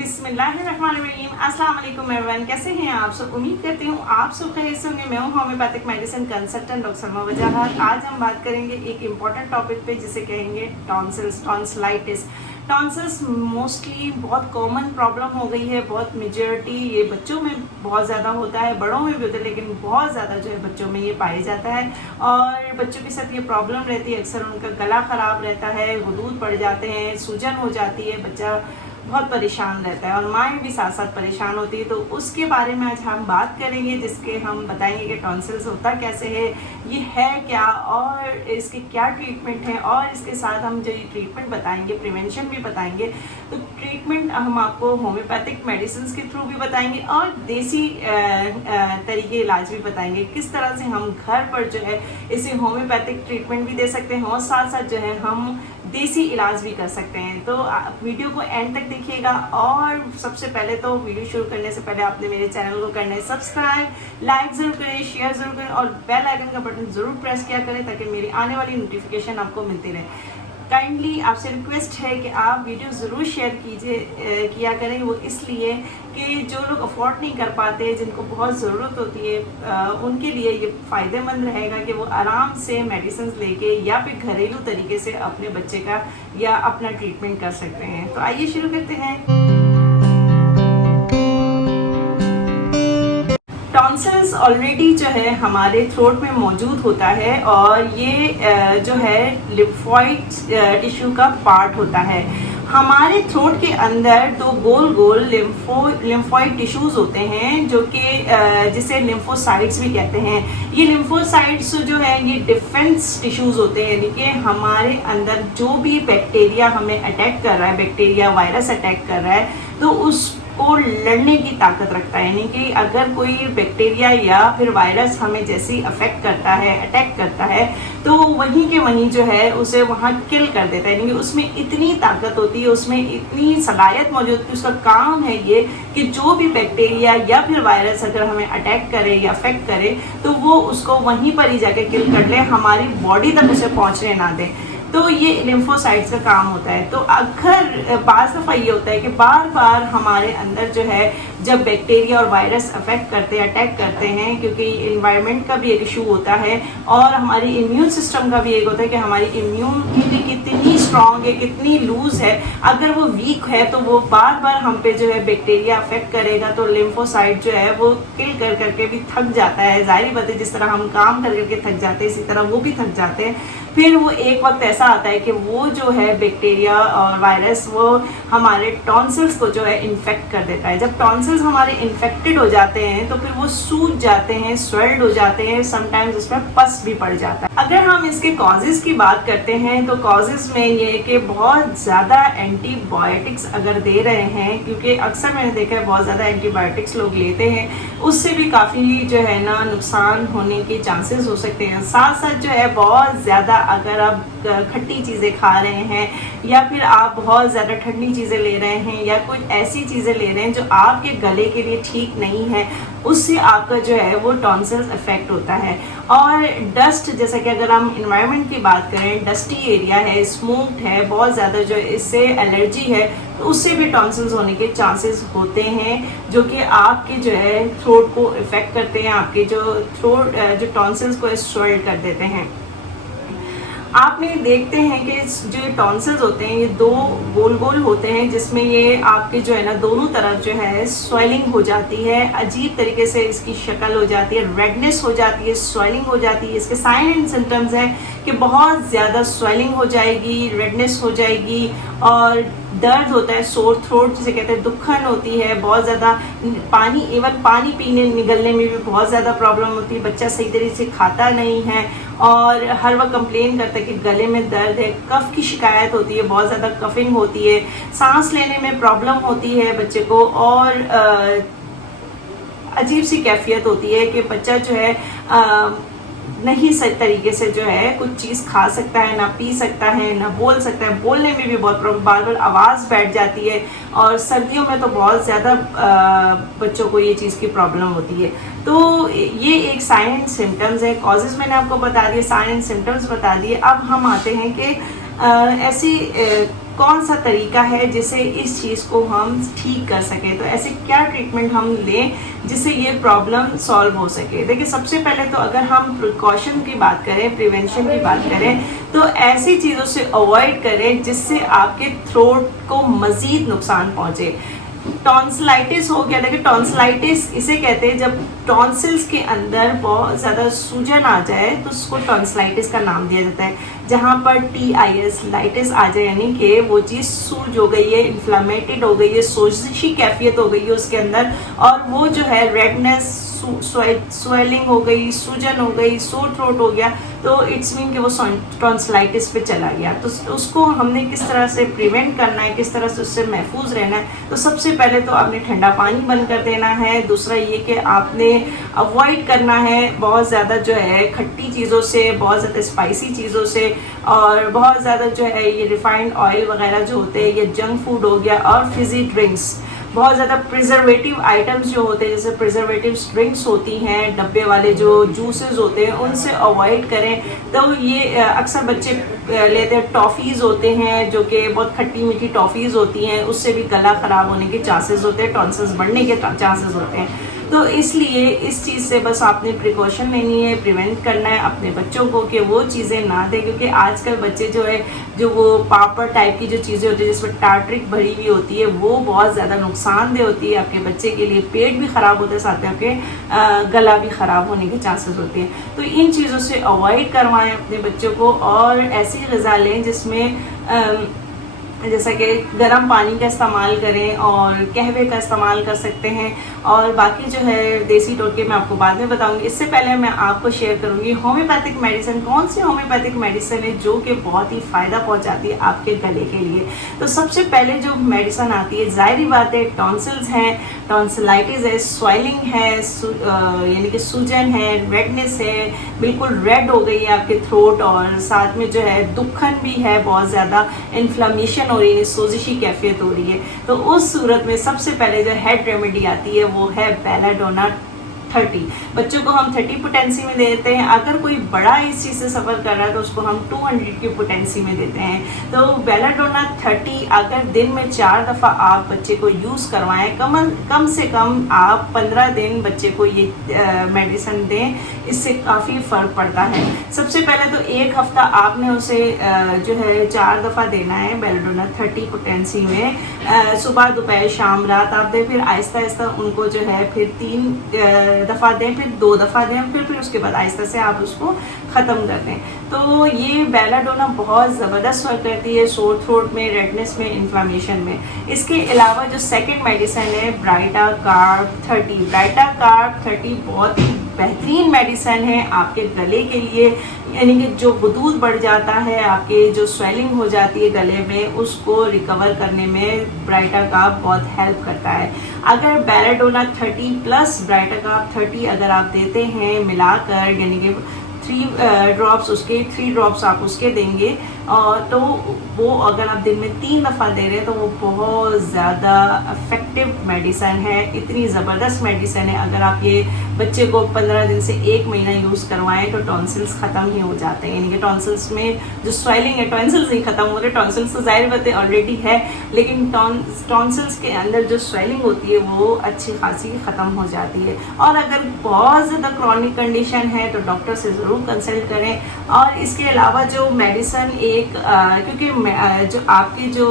बिस्मिल्लाहिर्रहमानिर्रहीम। अस्सलाम वालेकुम एवरीवन, कैसे हैं आप सब। उम्मीद करती हूँ आप सब खैरियत से होंगे। मैं हूँ homeopathic medicine consultant doctor Salma वजाहत। आज हम बात करेंगे एक इम्पॉर्टेंट टॉपिक पे जिसे कहेंगे टॉन्सिल्स, टॉन्सिलाइटिस। टॉन्सिल्स मोस्टली बहुत कॉमन प्रॉब्लम हो गई है। बहुत मेजॉरिटी ये बच्चों में बहुत ज़्यादा होता है, बड़ों में भी होता है, लेकिन बहुत ज़्यादा जो है बच्चों में ये पाया जाता है। और बच्चों के साथ ये प्रॉब्लम रहती है, अक्सर उनका गला ख़राब रहता है, गुदूद पड़ जाते हैं, सूजन हो जाती है, बच्चा बहुत परेशान रहता है और माँ भी साथ साथ परेशान होती है। तो उसके बारे में आज हम बात करेंगे, जिसके हम बताएंगे कि टॉन्सिल्स होता कैसे है, ये है क्या और इसके क्या ट्रीटमेंट है, और इसके साथ हम जो ये ट्रीटमेंट बताएंगे, प्रिवेंशन भी बताएंगे। तो ट्रीटमेंट हम आपको होम्योपैथिक मेडिसिन के थ्रू भी बताएंगे और देसी तरीके इलाज भी बताएंगे, किस तरह से हम घर पर जो है इसे होम्योपैथिक ट्रीटमेंट भी दे सकते हैं और साथ साथ जो है हम देसी इलाज भी कर सकते हैं। तो आप वीडियो को एंड तक देखिएगा। और सबसे पहले तो वीडियो शुरू करने से पहले आपने मेरे चैनल को करना है सब्सक्राइब, लाइक ज़रूर करें, शेयर ज़रूर करें और बेल आइकन का बटन ज़रूर प्रेस किया करें ताकि मेरी आने वाली नोटिफिकेशन आपको मिलती रहे। काइंडली आपसे रिक्वेस्ट है कि आप वीडियो ज़रूर शेयर किया करें। वो इसलिए कि जो लोग अफोर्ड नहीं कर पाते, जिनको बहुत ज़रूरत होती है, उनके लिए ये फ़ायदेमंद रहेगा कि वो आराम से मेडिसिन लेके या फिर घरेलू तरीके से अपने बच्चे का या अपना ट्रीटमेंट कर सकते हैं। तो आइए शुरू करते हैं। टॉन्सिल्स ऑलरेडी जो है हमारे थ्रोट में मौजूद होता है और ये जो है लिम्फोइड टिश्यू का पार्ट होता है। हमारे थ्रोट के अंदर दो गोल गोल लिम्फोइड टिश्यूज होते हैं जो कि जिसे लिम्फोसाइट्स भी कहते हैं। ये लिम्फोसाइट्स जो है ये डिफेंस टिश्यूज होते हैं, यानी कि हमारे अंदर जो भी बैक्टीरिया हमें अटैक कर रहा है, बैक्टीरिया वायरस अटैक कर रहा है, तो उस को लड़ने की ताकत रखता है। यानी कि अगर कोई बैक्टीरिया या फिर वायरस हमें जैसे अफेक्ट करता है, अटैक करता है, तो वहीं के वहीं जो है उसे वहाँ किल कर देता है। यानी कि उसमें इतनी ताकत होती है, उसमें इतनी सलाहियत मौजूद होती है, उसका काम है ये कि जो भी बैक्टीरिया या फिर वायरस अगर हमें अटैक करे या अफेक्ट करे तो वो उसको वहीं पर ही जाके किल कर ले, हमारी बॉडी तक उसे पहुँचने ना दे। तो ये लिम्फोसाइट्स का काम होता है। तो अगर बार दफ़ा ये होता है कि बार बार हमारे अंदर जो है जब बैक्टीरिया और वायरस अफेक्ट करते हैं, अटैक करते हैं, क्योंकि इन्वायरमेंट का भी एक इशू होता है और हमारी इम्यून सिस्टम का भी एक होता है कि हमारी इम्यूनिटी कितनी स्ट्रांग है, कितनी लूज है। अगर वो वीक है तो वो बार बार हम पे जो है बैक्टीरिया अफेक्ट करेगा, तो लिम्फोसाइट जो है वो किल कर करके भी थक जाता है। जाहिर बात है, जिस तरह हम काम कर करके थक जाते हैं इसी तरह वो भी थक जाते हैं। फिर वो एक वक्त ऐसा आता है कि वो जो है बैक्टीरिया और वायरस वो हमारे टॉन्सिल्स को जो है इन्फेक्ट कर देता है। जब टॉन्सिल्स हमारे इन्फेक्टेड हो जाते हैं तो फिर वो सूज जाते हैं, स्वेल्ड हो जाते हैं, समटाइम्स उसमें पस भी पड़ जाता है। अगर हम इसके कॉजेज़ की बात करते हैं तो कॉजेज़ में ये कि बहुत ज़्यादा एंटीबायोटिक्स अगर दे रहे हैं, क्योंकि अक्सर मैंने देखा है बहुत ज़्यादा एंटीबायोटिक्स लोग लेते हैं, उससे भी काफ़ी जो है ना नुकसान होने के चांसेस हो सकते हैं। साथ साथ जो है बहुत ज़्यादा अगर आप खट्टी चीज़ें खा रहे हैं या फिर आप बहुत ज़्यादा ठंडी चीज़ें ले रहे हैं या कोई ऐसी चीज़ें ले रहे हैं जो आपके गले के लिए ठीक नहीं है, उससे आपका जो है वो टॉन्सिल्स अफेक्ट होता है। और डस्ट, जैसा कि अगर हम इन्वायरमेंट की बात करें, डस्टी एरिया है, स्मोक्ड है, बहुत ज़्यादा जो इससे एलर्जी है, तो उससे भी टॉन्सिल्स होने के चांसेस होते हैं, जो कि आपके जो है थ्रोट को इफ़ेक्ट करते हैं, आपके जो थ्रोट जो टॉन्सिल्स को स्वेल्ड कर देते हैं। आपने देखते हैं कि जो टॉन्सिल्स होते हैं ये दो गोल गोल होते हैं, जिसमें ये आपके जो है ना दोनों तरफ जो है स्वेलिंग हो जाती है, अजीब तरीके से इसकी शक्ल हो जाती है, रेडनेस हो जाती है, स्वेलिंग हो जाती है। इसके साइन एंड सिम्टम्स हैं कि बहुत ज़्यादा स्वेलिंग हो जाएगी, रेडनेस हो जाएगी और दर्द होता है, सोर थ्रोट जिसे कहते हैं, दुखन होती है, बहुत ज़्यादा पानी, इवन पानी पीने निगलने में भी बहुत ज़्यादा प्रॉब्लम होती है, बच्चा सही तरीके से खाता नहीं है और हर वक्त कंप्लेन करता है कि गले में दर्द है, कफ की शिकायत होती है, बहुत ज़्यादा कफिंग होती है, सांस लेने में प्रॉब्लम होती है बच्चे को और अजीब सी कैफियत होती है कि बच्चा जो है नहीं सही तरीके से जो है कुछ चीज़ खा सकता है, ना पी सकता है, ना बोल सकता है, बोलने में भी बहुत प्रॉब्लम, बार बार आवाज़ बैठ जाती है और सर्दियों में तो बहुत ज़्यादा बच्चों को ये चीज़ की प्रॉब्लम होती है। तो ये एक साइन एंड सिम्टम्स है। कॉजेज़ मैंने आपको बता दिए, साइन एंड सिम्टम्स बता दिए। अब हम आते हैं कि ऐसी कौन सा तरीका है जिससे इस चीज़ को हम ठीक कर सकें। तो ऐसे क्या ट्रीटमेंट हम लें जिससे ये प्रॉब्लम सॉल्व हो सके। देखिए, सबसे पहले तो अगर हम प्रिकॉशन की बात करें, प्रिवेंशन की बात करें, तो ऐसी चीज़ों से अवॉइड करें जिससे आपके थ्रोट को मज़ीद नुकसान पहुँचे। टॉन्सिलाइटिस हो गया। देखिए, टॉन्सिलाइटिस इसे कहते हैं जब टॉन्सिल्स के अंदर बहुत ज़्यादा सूजन आ जाए तो उसको टॉन्सिलाइटिस का नाम दिया जाता है। जहाँ पर TIS लाइटिस आ जाए, यानी कि वो चीज़ सूज हो गई है, इन्फ्लामेटेड हो गई है, सोजिशी कैफियत हो गई है उसके अंदर, और वो जो है रेडनेस, स्वेलिंग हो गई, सूजन हो गई, सोर थ्रोट हो गया, तो इट्स मीन कि वो टॉन्सिलाइटिस पे चला गया। तो उसको हमने किस तरह से प्रिवेंट करना है, किस तरह से उससे महफूज रहना है। तो सबसे पहले तो आपने ठंडा पानी बंद कर देना है। दूसरा ये कि आपने अवॉइड करना है बहुत ज़्यादा जो है खट्टी चीज़ों से, बहुत ज़्यादा स्पाइसी चीज़ों से, और बहुत ज़्यादा जो है ये रिफाइंड ऑयल वगैरह जो होते हैं, ये जंक फूड हो गया, और फिजी ड्रिंक्स, बहुत ज़्यादा प्रिजर्वेटिव आइटम्स जो होते हैं, जैसे प्रिजर्वेटिव ड्रिंक्स होती हैं, डब्बे वाले जो जूसेस होते हैं, उनसे अवॉइड करें। तो ये अक्सर बच्चे लेते हैं। टॉफ़ीज़ होते हैं जो कि बहुत खट्टी मीठी टॉफ़ीज़ होती हैं, उससे भी गला ख़राब होने के चांसेस होते हैं, टॉन्सिल्स बढ़ने के चांसेस होते हैं। तो इसलिए इस चीज़ से बस आपने प्रिकॉशन लेनी है, प्रिवेंट करना है अपने बच्चों को कि वो चीज़ें ना दें, क्योंकि आजकल बच्चे जो है, जो वो पापड़ टाइप की जो चीज़ें होती है जिसमें टार्ट्रिक भरी हुई होती है, वो बहुत ज़्यादा नुकसानदेह होती है आपके बच्चे के लिए। पेट भी ख़राब होता है, साथ में आपके गला भी ख़राब होने के चांसेस होते हैं। तो इन चीज़ों से अवॉइड करवाएं अपने बच्चों को, और ऐसी ग़िज़ा लें जिसमें जैसा कि गर्म पानी का इस्तेमाल करें, और कहवे का इस्तेमाल कर सकते हैं, और बाकी जो है देसी टोटके मैं आपको बाद में बताऊंगी। इससे पहले मैं आपको शेयर करूंगी होम्योपैथिक मेडिसिन, कौन सी होम्योपैथिक मेडिसिन है जो कि बहुत ही फ़ायदा पहुंचाती है आपके गले के लिए। तो सबसे पहले जो मेडिसिन आती है, ज़ाहिर बात है, टॉन्सिल्स हैं, टॉन्सिलाइटिस है, स्वेलिंग है, यानी कि सूजन है, रेडनेस है, बिल्कुल रेड हो गई है आपके थ्रोट, और साथ में जो है दुखन भी है, बहुत ज़्यादा इन्फ्लामेशन हो रही है, सोजिशी कैफियत हो रही है। तो उस सूरत में सबसे पहले जो हेड रेमेडी आती है वो है बेलाडोना 30। बच्चों को हम 30 पोटेंसी में देते हैं। अगर कोई बड़ा इस चीज़ से सफ़र कर रहा है तो उसको हम 200 की पोटेंसी में देते हैं। तो बेलाडोना 30 अगर दिन में 4 दफ़ा आप बच्चे को यूज़ करवाएं, कम से कम आप 15 दिन बच्चे को ये मेडिसिन दें, इससे काफ़ी फ़र्क पड़ता है। सबसे पहले तो 1 हफ़्ता आपने उसे जो है 4 दफ़ा देना है बेलाडोना 30 पोटेंसी में, सुबह दोपहर शाम रात आप दें। फिर आहिस्ता आहिस्ता उनको जो है फिर 3 दफ़ा दें, फिर 2 दफ़ा दें, फिर उसके बाद आहिस्ता से आप उसको ख़त्म कर दें। तो ये बेलाडोना बहुत ज़बरदस्त वर्क करती है सोर थ्रोट में, रेडनेस में, इन्फ्लामेशन में। इसके अलावा जो सेकंड मेडिसिन है ब्राइटा कार्ब 30। ब्राइटा कार्ब 30 बहुत ही बेहतरीन मेडिसिन है आपके गले के लिए, यानी कि जो गुदूद बढ़ जाता है, आपके जो स्वेलिंग हो जाती है गले में, उसको रिकवर करने में ब्राइटा कार्ब बहुत हेल्प करता है। अगर बेलाडोना 30 प्लस ब्राइटा कार्ब 30 अगर आप देते हैं मिलाकर, यानी कि 3 ड्रॉप्स उसके, 3 ड्रॉप्स आप उसके देंगे, और तो वो अगर आप दिन में 3 दफ़ा दे रहे हैं तो वो बहुत ज़्यादा इफ़ेक्टिव मेडिसिन है। इतनी ज़बरदस्त मेडिसिन है, अगर आप ये बच्चे को 15 दिन से 1 महीना यूज़ करवाएं तो टॉन्सिल्स ख़त्म ही हो जाते हैं। यानी कि टॉन्सिल्स में जो स्वेलिंग है, टॉन्सिल्स नहीं ख़त्म हो रहे, टॉन्सिल्स तो ज़ाहिर बात है ऑलरेडी है, लेकिन टॉन्सिल्स के अंदर जो स्वेलिंग होती है वो अच्छी खासी ख़त्म हो जाती है। और अगर बहुत ज़्यादा क्रॉनिक कंडीशन है तो डॉक्टर से ज़रूर कंसल्ट करें। और इसके अलावा जो मेडिसिन क्योंकि जो आपकी जो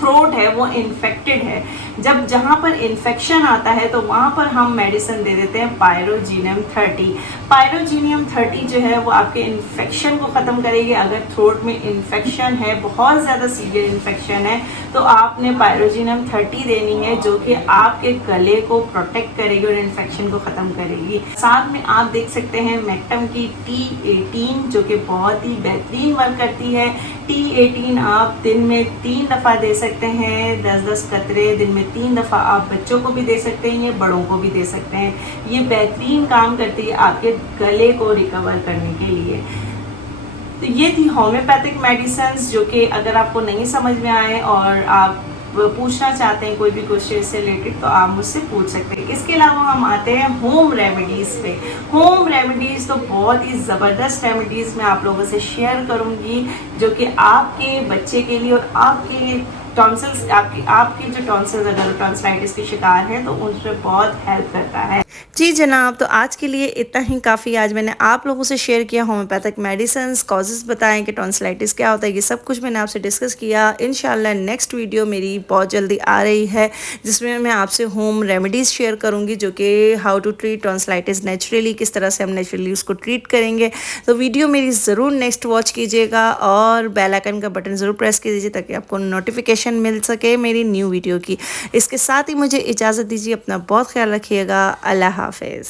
थ्रोट है वो इन्फेक्टेड है, जब जहाँ पर इन्फेक्शन आता है तो वहाँ पर हम मेडिसिन दे देते हैं पायरोजीनियम 30। पायरोजीनियम 30 जो है वो आपके इन्फेक्शन को ख़त्म करेगी। अगर थ्रोट में इन्फेक्शन है, बहुत ज़्यादा सीवियर इन्फेक्शन है, तो आपने पायरोजीनियम 30 देनी है, जो कि आपके गले को प्रोटेक्ट करेगी और इन्फेक्शन को ख़त्म करेगी। साथ में आप देख सकते हैं मैक्टम की T18 जो कि बहुत ही बेहतरीन वर्क करती है। T18 आप दिन में 3 दफ़ा दे सकते हैं, 10-10 कतरे दिन में 3 दफ़ा आप बच्चों को भी दे सकते हैं, ये बड़ों को भी दे सकते हैं। ये बेहतरीन काम करती है आपके गले को रिकवर करने के लिए। तो ये थी होम्योपैथिक मेडिसिन, जो कि अगर आपको नहीं समझ में आए और आप पूछना चाहते हैं कोई भी क्वेश्चन से रिलेटेड तो आप मुझसे पूछ सकते हैं। इसके अलावा हम आते हैं होम रेमेडीज़ पे। होम रेमेडीज़ तो बहुत ही ज़बरदस्त रेमेडीज़ मैं आप लोगों से शेयर करूँगी जो कि आपके बच्चे के लिए और आपके टॉन्सिल्स आपके जो टॉन्सिल्स अगर टॉन्सिलाइटिस के शिकार हैं तो उसमें बहुत हेल्प करता है। जी जनाब, तो आज के लिए इतना ही काफ़ी। आज मैंने आप लोगों से शेयर किया होम्योपैथिक मेडिसिन, कॉजेज़ बताएं कि टॉन्सिलाइटिस क्या होता है, ये सब कुछ मैंने आपसे डिस्कस किया। इंशाल्लाह नेक्स्ट वीडियो मेरी बहुत जल्दी आ रही है जिसमें मैं आपसे होम रेमेडीज़ शेयर करूँगी जो कि how to treat tonsillitis naturally, किस तरह से हम नेचुरली उसको ट्रीट करेंगे। तो वीडियो मेरी ज़रूर नेक्स्ट वॉच कीजिएगा और बेल आइकन का बटन ज़रूर प्रेस कीजिए ताकि आपको नोटिफिकेशन मिल सके मेरी न्यू वीडियो की। इसके साथ ही मुझे इजाज़त दीजिए, अपना बहुत ख्याल रखिएगा। अल्लाह हाफिज़।